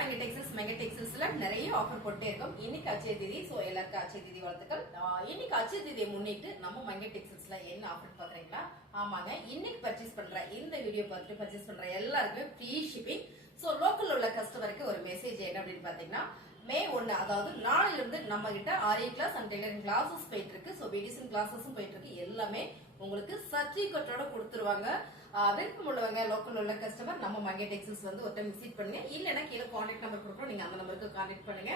மங்கை டெக்ஸ்டைல்ஸ்ல நிறைய ஆஃபர் போட்டே இருக்கும். இன்னைக்கு அச்சய தேதி. சோ எல்லாருக்கும் அச்சய தேதி வாழ்த்துக்கள். இன்னைக்கு அச்சய தேதியை முன்னிட்டு நம்ம மங்கை டெக்ஸ்டைல்ஸ்ல என்ன ஆஃபர் பாக்குறீங்களா? ஆமாங்க, இன்னைக்கு பர்ச்சேஸ் பண்ற இந்த வீடியோ பார்த்துட்டு பர்ச்சேஸ் பண்ற எல்லாருக்குமே ஃப்ரீ ஷிப்பிங். சோ லோக்கல் உள்ள கஸ்டமருக்கு ஒரு மெசேஜ் என்ன அப்படின்னு பாத்தீங்கன்னா, மே 1 அதாவது நாளையில இருந்து நம்ம கிட்ட ஆரி கிளாஸ் அண்ட் டெய்லரிங் கிளாஸஸ் போயிட்டு இருக்கு. சோ பியூட்டிஷியன் கிளாஸஸும் போயிட்டு இருக்கு. எல்லாமே உங்களுக்கு சர்டிபிகேட்டோட கொடுத்துருவாங்க. விருப்பம் உள்ளவங்க லோக்கல் உள்ள கஸ்டமர் நம்ம மங்கை டெக்ஸ்டைல்ஸ் வந்து ஒரு டைம் விசிட் பண்ணுங்க. இல்லைன்னா கீழே கான்டாக்ட் நம்பர் கொடுக்குறோம், நீங்க அந்த நம்பருக்கு கான்டாக்ட் பண்ணுங்க.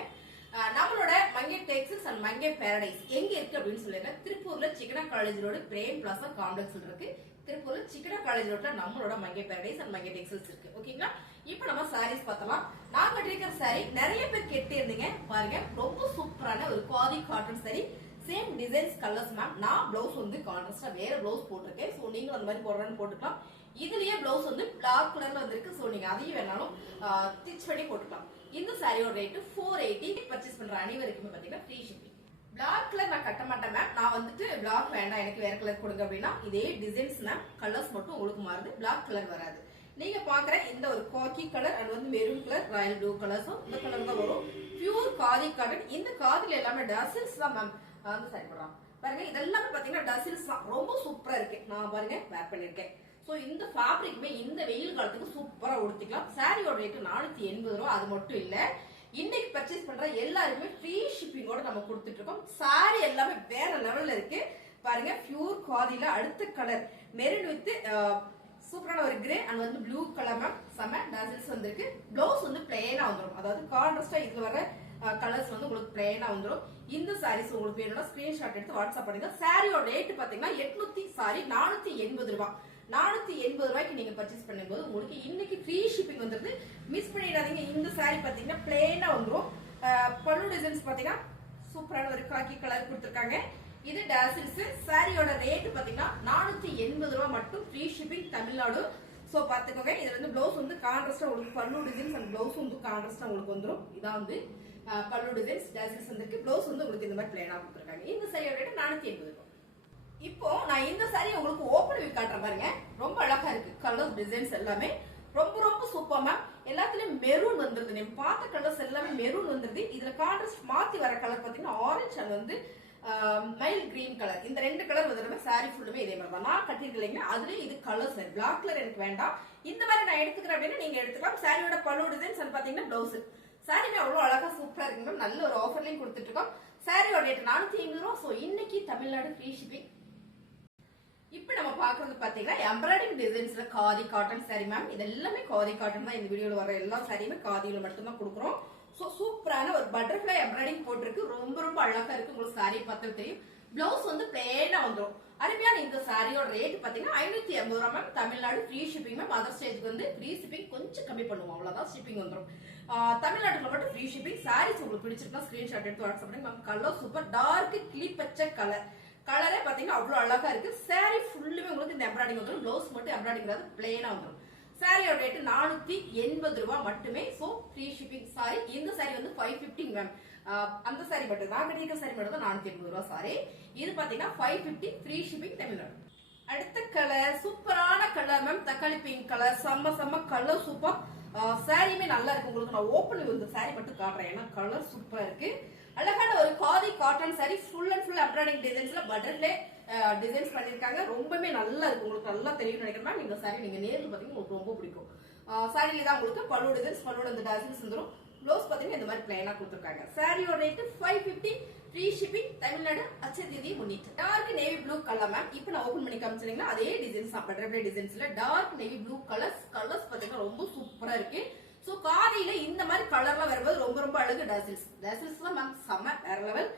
நம்மளோட மங்கை டெக்ஸ்டைல்ஸ் அண்ட் மங்கை பாரடைஸ் எங்க இருக்கு அப்படின்னு சொல்லுங்க. திருப்பூர்ல சிக்கனா college road Prem plaza complex இருக்கு. திருப்பூர்ல சிக்கனா காலேஜ் ரோட்ல நம்மளோட மங்கை பாரடைஸ் அண்ட் மங்கை டெக்ஸ்டைல்ஸ் இருக்கு. ஓகேங்களா? இப்ப நம்ம சாரீஸ் பார்த்தலாம். நான் கட்டிருக்கிற சாரி நிறைய பேர் கேட்டே இருந்தீங்க. பாருங்க, ரொம்ப சூப்பரான ஒரு khadi cotton sorry, same designs colours ma'am. நான் பிளவுஸ் வந்து கான்ட்ராஸ்டா வேற பிளவுஸ் போட்டிருக்கேன். சோ நீங்க அந்த மாதிரி போடுறேன்னு போட்டுக்கலாம். இதுலயே பிளவுஸ் வந்து பிளாக் கலர்ல வந்திருக்கு. சோ நீங்க அதையும் வேணாலும் ஸ்டிச் பண்ணி போட்டுக்கலாம். இந்த சாரியோட ரேட் 480. பர்ச்சேஸ் பண்ற அனைவருக்குமே பாத்தீங்கன்னா ஃப்ரீ ஷிப்பிங். பிளாக் கலர் நான் கட்ட மாட்டேன் மேம். நான் வந்துட்டு பிளாக் வேண்டாம், எனக்கு வேற கலர் கொடுங்க அப்படின்னா இதே டிசைன்ஸ் மேம், கலர்ஸ் மட்டும் உங்களுக்கு மாறுது, பிளாக் கலர் வராது. நீங்க பாக்குற இந்த ஒரு காக்கி கலர் அண்ட் வந்து மெரூன் கலர், ராயல் ப்ளூ கலர்ஸும் இந்த கலர் தான் வரும். Pure khadi cotton. இந்த காதில எல்லாமே டசில்ஸ் தான் மேம் வந்து சரி பண்றாங்க. பாருங்க, இதெல்லாம் பாத்தீங்கன்னா டசில்ஸ் தான். ரொம்ப சூப்பரா இருக்கு. நான் பாருங்க வேர் பண்ணிருக்கேன். சோ இந்த ஃபேப்ரிக்குமே இந்த வெயில் காலத்துக்கு சூப்பரா உடுத்திக்கலாம். சாரியோட ரேட் 480 ரூபாய். அது மட்டும் இல்ல, இன்னைக்கு பர்ச்சேஸ் பண்ற எல்லாருமே ஃப்ரீ ஷிப்பிங்கோட நம்ம கொடுத்துட்டு இருக்கோம். சாரி எல்லாமே வேற லெவல்ல இருக்கு. பாருங்க, பியூர் காதில அடுத்த கலர் மெரூன் வித் சூப்பரான ஒரு கிரே அண்ட் வந்து ப்ளூ கலர் மேம். செம டசில்ஸ் வந்திருக்கு. பிளவுஸ் வந்து பிளெயினா வந்துடும். அதாவது கான்ட்ராஸ்டா இதுல வர கலர்ஸ் வந்து உங்களுக்கு பிளெயினா வந்துடும். இந்த சாரீஸ் உங்களுக்கு வேணும்னா ஸ்கிரீன்ஷாட் எடுத்து வாட்ஸ்அப் பண்ணுங்க. சாரியோட ரேட் பாத்தீங்கன்னா 480 ரூபாய். 480 ரூபாய்க்கு நீங்க பர்ச்சேஸ் பண்ணும்போது உங்களுக்கு இன்னைக்கு ஃப்ரீ ஷிப்பிங் வந்துருது. மிஸ் பண்ணிடாதீங்க. இந்த சாரி பாத்தீங்கன்னா பிளெயினா வந்துடும். பல்லு டிசைன்ஸ் பாத்தீங்கன்னா சூப்பரான ஒரு காக்கி கலர் கொடுத்திருக்காங்க. இது டாசில்ஸ். சாரியோட ரேட் பாத்தீங்கன்னா 480 ரூபாய் மட்டும். Free shipping Tamil Nadu. சோ பாத்துக்கோங்க. இதுல வந்து பிளவுஸ் வந்து கான்ட்ராஸ்டா உங்களுக்கு பல்லு டிசைன்ஸ் அண்ட் பிளவுஸ் வந்து கான்ட்ராஸ்டா உங்களுக்கு வந்துடும். இதான் வந்து பல்லு டிசைன்ஸ் டாசில்ஸ் வந்துருக்கு. பிளவுஸ் வந்து உங்களுக்கு இந்த மாதிரி பிளேனா கொடுத்துருக்காங்க. இந்த சாரியோட ரேட் 480 ரூபாய். இப்போ நான் இந்த சாரி உங்களுக்கு ஓபன் பண்ணி காட்டுறேன் பாருங்க. ரொம்ப அழகா இருக்கு. கலர் டிசைன்ஸ் எல்லாமே ரொம்ப ரொம்ப சூப்பர் மேம். எல்லாத்துலயும் மெரூன் வந்துருது. நீங்க பார்த்த கலர்ஸ் எல்லாமே மெரூன் வந்துருது. இதுல கான்ட்ராஸ்ட் மாத்தி வர கலர் பாத்தீங்கன்னா ஆரஞ்சு அண்ட் வந்து மைல் கிரீன் கலர். இந்த ரெண்டு கலர் வந்து சாரி ஃபுல்லுமே இதே மாதிரி தான் நான் கட்டிருக்கீங்க. அதுலயும் இது கலர்ஸ் பிளாக் கலர் எனக்கு வேண்டாம். இந்த மாதிரி நான் எடுத்துக்கிறேன் அப்படின்னா நீங்க எடுத்துக்கலாம். சாரியோட பல்லு டிசைன்ஸ் பாத்தீங்கன்னா பிளவுஸ். சாரிமே அவ்வளவு அழகா சூப்பரா இருக்கு மேம். நல்ல ஒரு ஆஃபர்லயும் கொடுத்துட்டு இருக்கோம். சாரியோட ரேட் 480 ரூபாய். சோ இன்னைக்கு தமிழ்நாடு ஃப்ரீ ஷிப்பிங். இப்ப நம்ம பாக்குறது பாத்தீங்கன்னா எம்ப்ராய்டிங் டிசைன்ஸ்ல காதி காட்டன் சாரி மேம். இது எல்லாமே காதி காட்டன் தான். இந்த வீடியோல வர எல்லா சாரியுமே காதியில மட்டும் தான் கொடுக்குறோம். சோ சூப்பரான ஒரு பட்டர்ஃபிளை எம்ப்ராய்டிங் போட்டிருக்கு. ரொம்ப ரொம்ப அழகா இருக்கு. உங்களுக்கு சாரி பார்த்தா தெரியும். பிளவுஸ் வந்து பிளேனா வந்துடும். அருமையான இந்த சாரியோட ரேட் பாத்தீங்கன்னா 580 ரூபாய் ma'am. Tamil Nadu free shipping ma'am. Other ஸ்டேஜ்க்கு வந்து ஃப்ரீ ஷிப்பிங் கொஞ்சம் கம்மி பண்ணுவோம், அவ்வளவுதான். ஷிப்பிங் வந்துடும். தமிழ்நாட்டுல மட்டும் ஃப்ரீ ஷிப்பிங். சாரீஸ் உங்களுக்கு பிடிச்சிருக்கா ஸ்கிரீன்ஷாட் எடுத்து வாட்ஸ்அப் பண்ணுங்க மேம். கலர் சூப்பர் டார்க் கிளி பச்சை கலர். கலரே பாத்தீங்கன்னா அவ்வளவு அழகா இருக்கு. சாரி ஃபுல்லுமே உங்களுக்கு இந்த எம்ப்ராய்டிங் வந்துடும். பிளவுஸ் மட்டும் எம்ப்ராய்டிங் வராது, பிளேனா வந்துடும். சாரியோட ரேட் 480 ரூபாய் மட்டுமே. So free shipping. சாரி இந்த சாரி வந்து 550 மேம். அந்த சாரி மட்டும் நான் கட்டியிருக்க சாரி மட்டும் தான் 480 ரூபாய். சாரி இது பாத்தீங்கன்னா 550 ஃப்ரீ ஷிப்பிங் தமிழ்நாடு. அடுத்த கலர் சூப்பரான கலர் மேம். தக்காளி பிங்க் கலர். செம்ம கலர் சூப்பர். சாரியுமே நல்லா இருக்கு. உங்களுக்கு நான் ஓப்பன் இந்த சாரி மட்டும் காட்டுறேன், ஏன்னா கலர் சூப்பரா இருக்கு. அழகான ஒரு khadi cotton sari. Full and full embroidering டிசைன்ஸ்ல பட்டர்ஃபிளை டிசைன்ஸ் பண்ணிருக்காங்க. ரொம்பவே நல்லா இருக்கு. உங்களுக்கு நல்லா தெரியும் நினைக்கிறேன் மேம். இந்த சாரி நீங்க நேரில் பாத்தீங்கன்னா உங்களுக்கு ரொம்ப பிடிக்கும். சாரியில தான் உங்களுக்கு பல்லு டிசைன்ஸ், பல்லோட இந்த டாசில்ஸ் வந்துடும். பிளவுஸ் பாத்தீங்கன்னா இந்த மாதிரி பிளைனா கொடுத்துருக்காங்க. சாரியோட ரேட் 550 ஃப்ரீ ஷிப்பிங் தமிழ்நாடு அச்சய தேதியை முன்னிட்டு. Dark navy blue colour ma'am. இப்போ நான் ஓபன் பண்ணி காமிச்சீங்கன்னா அதே டிசைன்ஸ் தான். பட்டர்ஃபிளை டிசைன்ஸ்ல டார்க் நேவி ப்ளூ கலர்ஸ் பாத்தீங்கன்னா ரொம்ப சூப்பரா இருக்கு. சோ காதியில இந்த மாதிரி கலர்லாம் வரும்போது ரொம்ப ரொம்ப அழகு. டாசில்ஸ் தான் மேம். செம்ம வேற லெவல்.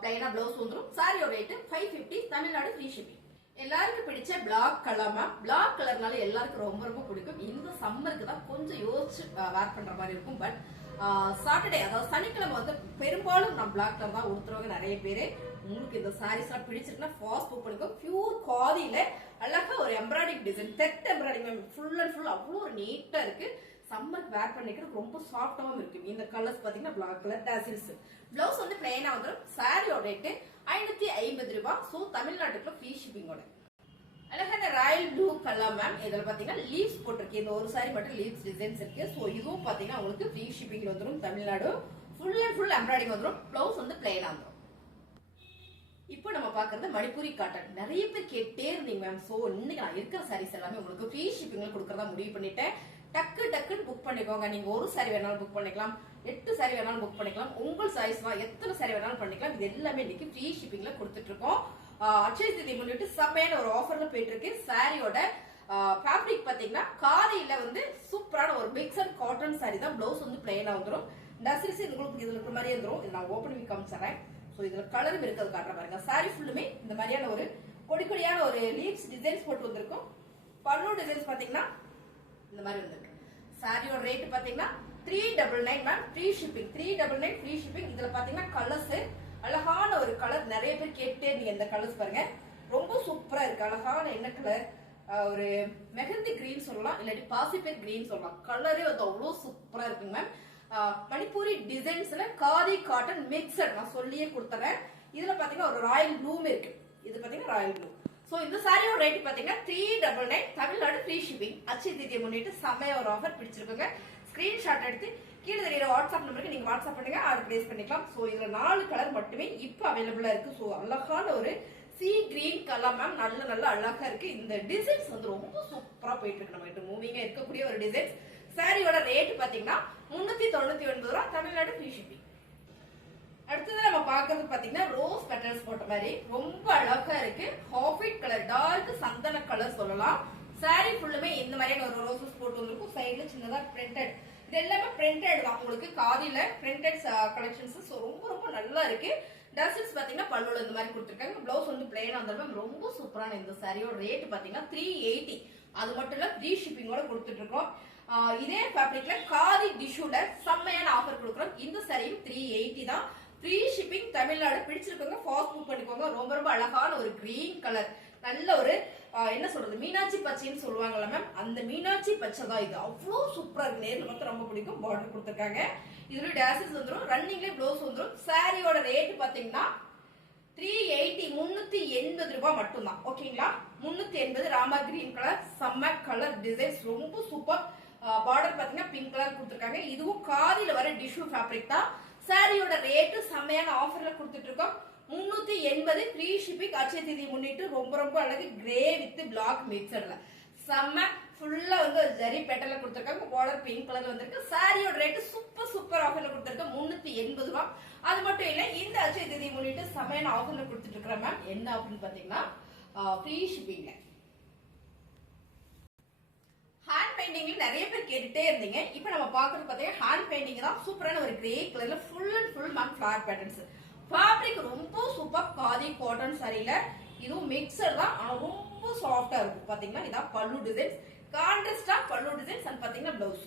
பிளைனா பிளவுஸ் வந்துடும். சாரியோட ரேட் 550 தமிழ்நாடு ஃப்ரீ ஷிப்பிங். எல்லாருக்கும் பிடிச்ச பிளாக் கலர் மேம். பிளாக் கலர்னால எல்லாருக்கும் ரொம்ப ரொம்ப பிடிக்கும். இந்த சம்மருக்கு தான் கொஞ்சம் யோசிச்சு வேர் பண்ற மாதிரி இருக்கும். பட் சாட்டர்டே அதாவது சனிக்கிழமை வந்து பெரும்பாலும் நான் பிளாக் கலர் தான் உடுத்துறவங்க நிறைய பேரு. உங்களுக்கு இந்த சாரீஸ் எல்லாம் பிடிச்சிருக்குன்னா ஃபாஸ்ட் புக் பண்ணிக்கோ. பியூர் காதியில அழகா ஒரு embroidering design, that embroidering ma'am. Full and full அவ்வளோ ஒரு நீட்டா இருக்கு. சம்மருக்கு வேர் பண்ணிக்கிறது ரொம்ப சாஃப்டாவும் இருக்கு. இந்த கலர்ஸ் பாத்தீங்கன்னா பிளாக் கலர் டாசில்ஸ். பிளவுஸ் வந்து பிளைனா வந்துடும். சாரியோட ரேட் 550 ரூபாய். சோ தமிழ்நாட்டுக்குள்ள ஃப்ரீ ஷிப்பிங்கோட. அழகான ராயல் ப்ளூ கலர் மேம். இதுல பாத்தீங்கன்னா லீவ்ஸ் போட்டிருக்கு. இந்த ஒரு சாரி மட்டும் லீவ்ஸ் டிசைன்ஸ் இருக்கு. சோ இதுவும் பாத்தீங்கன்னா உங்களுக்கு ஃப்ரீ ஷிப்பிங்ல வந்துரும். Tamil Nadu full and full embroidering வந்துரும். ப்ளவுஸ் வந்து பிளைனா வந்துரும். இப்போ நம்ம பாக்குறது மணிப்பூரி காட்டன். நிறைய பேர் கேட்டே இருந்தீங்க மேம். சோ இன்னைக்கு நான் இருக்கிற சாரீஸ் எல்லாமே உங்களுக்கு ஃப்ரீ ஷிப்பிங்ல கொடுக்கறதா முடிவு பண்ணிட்டேன். டக்குன்னு புக் பண்ணிக்கோங்க. நீங்க ஒரு சாரி வேணாலும் புக் பண்ணிக்கலாம், 8 சாரி வேணாலும் புக் பண்ணிக்கலாம். உங்கள் சாய்ஸ் தான், எத்தனை சாரி வேணாலும் பண்ணிக்கலாம். இது எல்லாமே இன்னைக்கு ஃப்ரீ ஷிப்பிங்ல கொடுத்துட்டு இருக்கோம். அட்சய திதி முன்னிட்டு செம்மையான ஒரு ஆஃபர்ல போயிட்டு இருக்கு. சாரியோட ஃபேப்ரிக் பாத்தீங்கன்னா காதியில வந்து சூப்பரான ஒரு மிக்சட் காட்டன் சாரி தான். பிளவுஸ் வந்து பிளைனா வந்துடும். டசில்ஸ் உங்களுக்கு இதுல இருக்கிற மாதிரி வந்துடும். இது நான் ஓபன் பண்ணி காமிச்சறேன். சோ இதுல கலரும் இருக்கிறது காட்டுற பாருங்க. சாரி ஃபுல்லுமே இந்த மாதிரியான ஒரு கொடியான ஒரு லீவ்ஸ் டிசைன்ஸ் போட்டு வந்திருக்கும். பல்லு டிசைன்ஸ் பாத்தீங்கன்னா இந்த மாதிரி வந்திருக்கு. சாரியோட ரேட் பாத்தீங்கன்னா 399 ma'am. Free shipping 399 free shipping. இதுல பாத்தீங்கன்னா கலர்ஸ் அழகான ஒரு கலர். நிறைய பேர் கேட்டே நீங்க இந்த கலர்ஸ் பாருங்க. ரொம்ப சூப்பரா இருக்கு. அழகான என்ன கலர், ஒரு மெஹந்தி கிரீன் சொல்லலாம், இல்லாட்டி பாசிபேட் கிரீன் சொல்லலாம். கலரே வந்து அவ்வளவு சூப்பரா இருக்குங்க மேம். மணிப்பூரி டிசைன்ஸ்ல காதி காட்டன் மிக்சட் நான் சொல்லியே கொடுத்துறேன். இதுல பாத்தீங்கன்னா ஒரு ராயல் ப்ளூம் இருக்கு. இது பாத்தீங்கன்னா ராயல் ப்ளூ. சோ இந்த சாரியோட ரேட் பாத்தீங்கன்னா 399 தமிழ்நாடு ஃப்ரீ ஷிப்பிங். அட்சய திதியை முன்னிட்டு செமையா ஒரு ஆஃபர் பிடிச்சிருக்கோங்க. ஸ்கிரீன்ஷாட் எடுத்து கீழே தெரியுற வாட்ஸ்அப் நம்பருக்கு நீங்க வாட்ஸ்அப் பண்ணுங்க, ஆர்டர் பிளேஸ் பண்ணிக்கலாம். சோ இதுல 4 கலர் மட்டுமே இப்ப அவைலபிளா இருக்கு. சோ அழகான ஒரு சி கிரீன் கலர் மேம். நல்ல அழகா இருக்கு. இந்த டிசைன்ஸ் வந்து ரொம்ப சூப்பரா போயிட்டு இருக்கு. நம்ம மூவிங்கா இருக்கக்கூடிய ஒரு டிசைன்ஸ். சாரியோட ரேட் பாத்தீங்கன்னா 399 ரூபாய் தமிழ்நாடு ஃப்ரீ ஷிப்பிங். அடுத்தது நம்ம பாக்குறது பாத்தீங்கன்னா ரோஸ் பெட்டல்ஸ் போட்ட மாதிரி ரொம்ப அழகா இருக்கு. ஹாஃப் ஒயிட் கலர், டார்க் சந்தன கலர் சொல்லலாம். சாரி ஃபுல்லுமே இந்த மாதிரியான ஒரு ரோசஸ் போட்டு வந்திருக்கும். சைடுல சின்னதா பிரிண்டட். இது எல்லாமே பிரிண்டட் தான். உங்களுக்கு காதில பிரிண்டட் கலெக்ஷன்ஸ் ரொம்ப நல்லா இருக்கு. டசல்ஸ் பாத்தீங்கன்னா பல்லுல இந்த மாதிரி கொடுத்துருக்காங்க. பிளவுஸ் வந்து பிளைனா வந்தாலும் ரொம்ப சூப்பரான இந்த சாரியோட ரேட் பாத்தீங்கன்னா 380. அது மட்டும் இல்ல ஃப்ரீ ஷிப்பிங்கோட கொடுத்துட்டு இருக்கோம். இதே ஃபேப்ரிக்ல காதி டிஷ்யூல செம்மையான ஆஃபர் கொடுக்குறோம். இந்த சாரியும் 380 தான். Free shipping Tamil Nadu. பிடிச்சிருக்கோங்க ஃபாஸ்ட் புக் பண்ணிக்கோங்க. ரொம்ப அழகான ஒரு கிரீன் கலர். நல்ல ஒரு என்ன சொல்றது, மீனாட்சி பச்சைன்னு சொல்லுவாங்கல்ல மேம், அந்த மீனாட்சி பச்சை தான் இது. அவ்வளவு சூப்பரா இருக்கு. நேர்ல மட்டும் ரொம்ப பிடிக்கும். பார்டர் கொடுத்துருக்காங்க. இதுல டேசஸ் வந்துடும். ரன்னிங்ல ப்ளவுஸ் வந்துடும். சாரியோட ரேட் பாத்தீங்கன்னா 380 380 ரூபாய் மட்டும்தான். ஓகேங்களா? 380. ராமா கிரீன் கலர் செம்ம கலர் டிசைன்ஸ் ரொம்ப சூப்பர். பார்டர் பாத்தீங்கன்னா பிங்க் கலர் கொடுத்துருக்காங்க. இதுவும் காதில வர டிஷ்யூ ஃபேப்ரிக் தான். சாரியோட ரேட் செம்மையான ஆஃபர்ல கொடுத்துட்டு இருக்கோம். 380 ஃப்ரீ ஷிப்பிங். அட்சய திதியை முன்னிட்டு ரொம்ப அழகு கிரே வித் பிளாக் மிக்சர்ல செம்ம ஃபுல்லா வந்து ஜரி பேட்டர்ல கொடுத்துருக்காங்க. பார்டர் பிங்க் கலர்ல வந்திருக்கு. சாரியோட ரேட் சூப்பர் ஆஃபர்ல கொடுத்துருக்கோம். 380 ரூபாய். அது மட்டும் இல்ல, இந்த அட்சய திதியை முன்னிட்டு செம்மையான ஆஃபர்ல கொடுத்துட்டு இருக்கிறேன் மேம். என்ன ஆஃபர்னு பாத்தீங்கன்னா ஃப்ரீ ஷிப்பிங்ல ஹேண்ட் பெயிண்டிங்ல நிறைய பேர் கேட்டுட்டே இருந்தீங்க. இப்போ நம்ம பாக்குறது பாத்தீங்கன்னா ஹேண்ட் பெயிண்டிங் தான். சூப்பரான ஒரு கிரே கலர்ல full and full ma'am flower patterns. Fabric ரொம்ப சூப்பர் காதி காட்டன் சாரியில. இதுவும் மிக்சர் தான், ஆனா ரொம்ப சாஃப்டா இருக்கும். பாத்தீங்கன்னா இதான் பல்லு டிசைன்ஸ். கான்ட்ராஸ்டா பல்லு டிசைன்ஸ். அண்ட் பாத்தீங்கன்னா பிளவுஸ்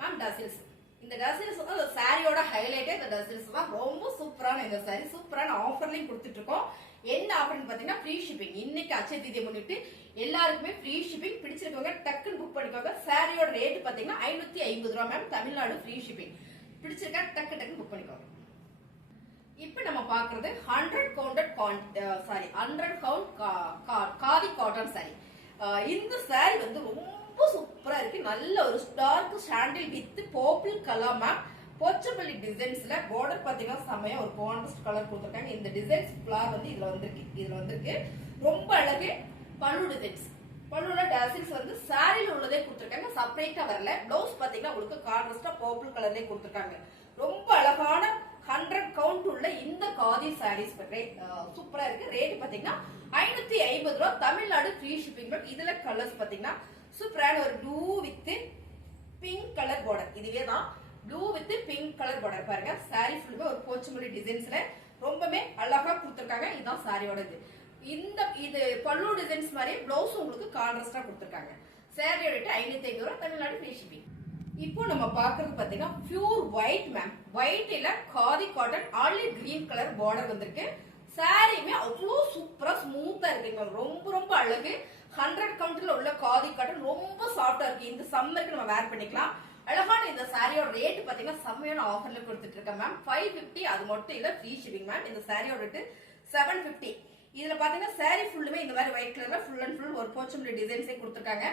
மேம் டசில்ஸ். இந்த டசில்ஸ் வந்து சாரியோட ஹைலைட்டே இந்த டசில்ஸ் தான். ரொம்ப சூப்பரான இந்த சாரி சூப்பரான ஆஃபர்லயும் கொடுத்துட்டு இருக்கோம். என்ன ஆஃபர்னு பாத்தீங்கன்னா ஃப்ரீ ஷிப்பிங். இன்னைக்கு அட்சய திதியை முன்னிட்டு எல்லாருக்குமே ஃப்ரீ ஷிப்பிங். பிடிச்சிருக்கவங்க டக்குன்னு புக் பண்ணிக்கோங்க. சாரியோட ரேட் பாத்தீங்கன்னா 550 ரூபாய் மேம். Tamil Nadu free shipping. பிடிச்சிருக்கா டக்குன்னு புக் பண்ணிக்கோங்க. இப்ப நம்ம பாக்குறது 100 கவுண்ட் காதி காட்டன் சாரி. இந்த சாரி வந்து ரொம்ப சூப்பரா இருக்கு. நல்ல ஒரு dark sandal with purple colour ma'am. Pochampally டிசைன்ஸ்ல பார்டர் பாத்தீங்கன்னா செமையா ஒரு கான்ட்ராஸ்ட் கலர் கொடுத்துருக்காங்க. இந்த டிசைன்ஸ் ஃபிளவர் வந்து இதுல வந்திருக்கு. ரொம்ப அழகு. பல்லு டிசைன்ஸ். பல்லுல டசில்ஸ் வந்து சாரியில உள்ளதே கொடுத்துருக்காங்க. செப்பரேட்டா வரல. பிளவுஸ் பாத்தீங்கன்னா உங்களுக்கு கான்ட்ராஸ்டா பர்பிள் கலர்லயே கொடுத்துருக்காங்க. ரொம்ப அழகான 100 கவுண்ட் உள்ள இந்த காதி சாரீஸ் சூப்பரா இருக்கு. ரேட் பாத்தீங்கன்னா 550 ரூபாய். Tamil Nadu free shipping. இதுல கலர்ஸ் பாத்தீங்கன்னா சூப்பரான ஒரு blue with pink colour border. இதுவே தான் blue with pink colour border பாருங்க. சாரி ஃபுல்லுமே ஒரு போச்சம்பள்ளி டிசைன்ஸ்ல ரொம்பவே அழகா கொடுத்துருக்காங்க. இதுதான் சாரியோட இது பல்லு டிசைன்ஸ் மாதிரி. பிளவுஸ் உங்களுக்கு கான்ட்ராஸ்டா கொடுத்துருக்காங்க. சாரியோட ரேட் 550 ரூபாய். Tamil Nadu free shipping. இப்போ நம்ம பாக்குறது பாத்தீங்கன்னா பியூர் ஒயிட் மேம். ஒயிட்ல khadi cotton olive green colour border வந்திருக்கு. சாரியுமே அவ்வளவு சூப்பரா ஸ்மூத்தா இருக்கு. ரொம்ப அழகு. 100 கவுண்ட்ல உள்ள காதி காட்டன் ரொம்ப சாஃப்டா இருக்கு. இந்த சம்மருக்கு நம்ம வேர் பண்ணிக்கலாம். அழகான இந்த சாரியோட ரேட் பாத்தீங்கன்னா செம்மையான ஆஃபர்ல கொடுத்துட்டு இருக்கேன் மேம். 550. அது மட்டும் இல்ல ஃப்ரீ ஷிப்பிங் மேம். இந்த சாரியோட ரேட் 750. இதுல பாத்தீங்கன்னா saree ஃபுல்லுமே இந்த மாதிரி ஒயிட் கலர்ல ஃபுல் அண்ட் ஃபுல் ஒரு போச்சம்பள்ளி டிசைன்ஸே கொடுத்துருக்காங்க.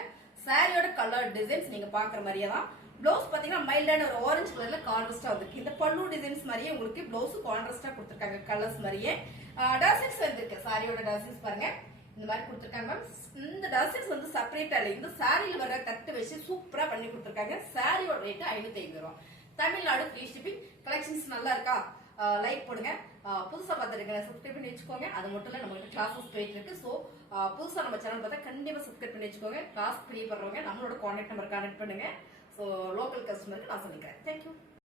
சாரியோட கலர் டிசைன்ஸ் நீங்க பாக்குற மாதிரியே தான். பிளவுஸ் பாத்தீங்கன்னா மைல்டான ஒரு ஆரஞ்சு கலர்ல கான்ட்ராஸ்டா இருக்கு. இந்த பல்லு டிசைன்ஸ் மாதிரியே உங்களுக்கு பிளவுஸ் கான்ட்ராஸ்டா கொடுத்துருக்காங்க கலர்ஸ் மாதிரியே. டசன்ஸ் வந்துருக்கு. சாரியோட டசன்ஸ் பாருங்க இந்த மாதிரி கொடுத்துருக்காங்க. இந்த டசன்ஸ் வந்து செப்பரேட்டா இல்லை, இந்த சாரியில வர கட்டு வச்சு சூப்பரா பண்ணி கொடுத்துருக்காங்க. சாரியோட ரேட் 550 ரூபா. Tamil Nadu free shipping. கலெக்ஷன்ஸ் நல்லா இருக்கா? லைக் போடுங்க. புதுசா பார்த்துருக்கேன் சப்ஸ்கிரைப் பண்ணி வச்சுக்கோங்க. அது மட்டும் இல்ல நம்மகிட்ட கிளாஸஸ் போயிட்டு இருக்கு. ஸோ புதுசா நம்ம சேனல் பார்த்தா கண்டிப்பா சப்ஸ்கிரைப் பண்ணி வச்சுக்கோங்க. கிளாஸ் பிரியப்படுறவங்க நம்மளோட கான்டாக்ட் நம்பர் கான்டாக்ட் பண்ணுங்க. ஸோ லோக்கல் கஸ்டமருக்கு நான் சொல்லிக்கிறேன். தேங்க்யூ.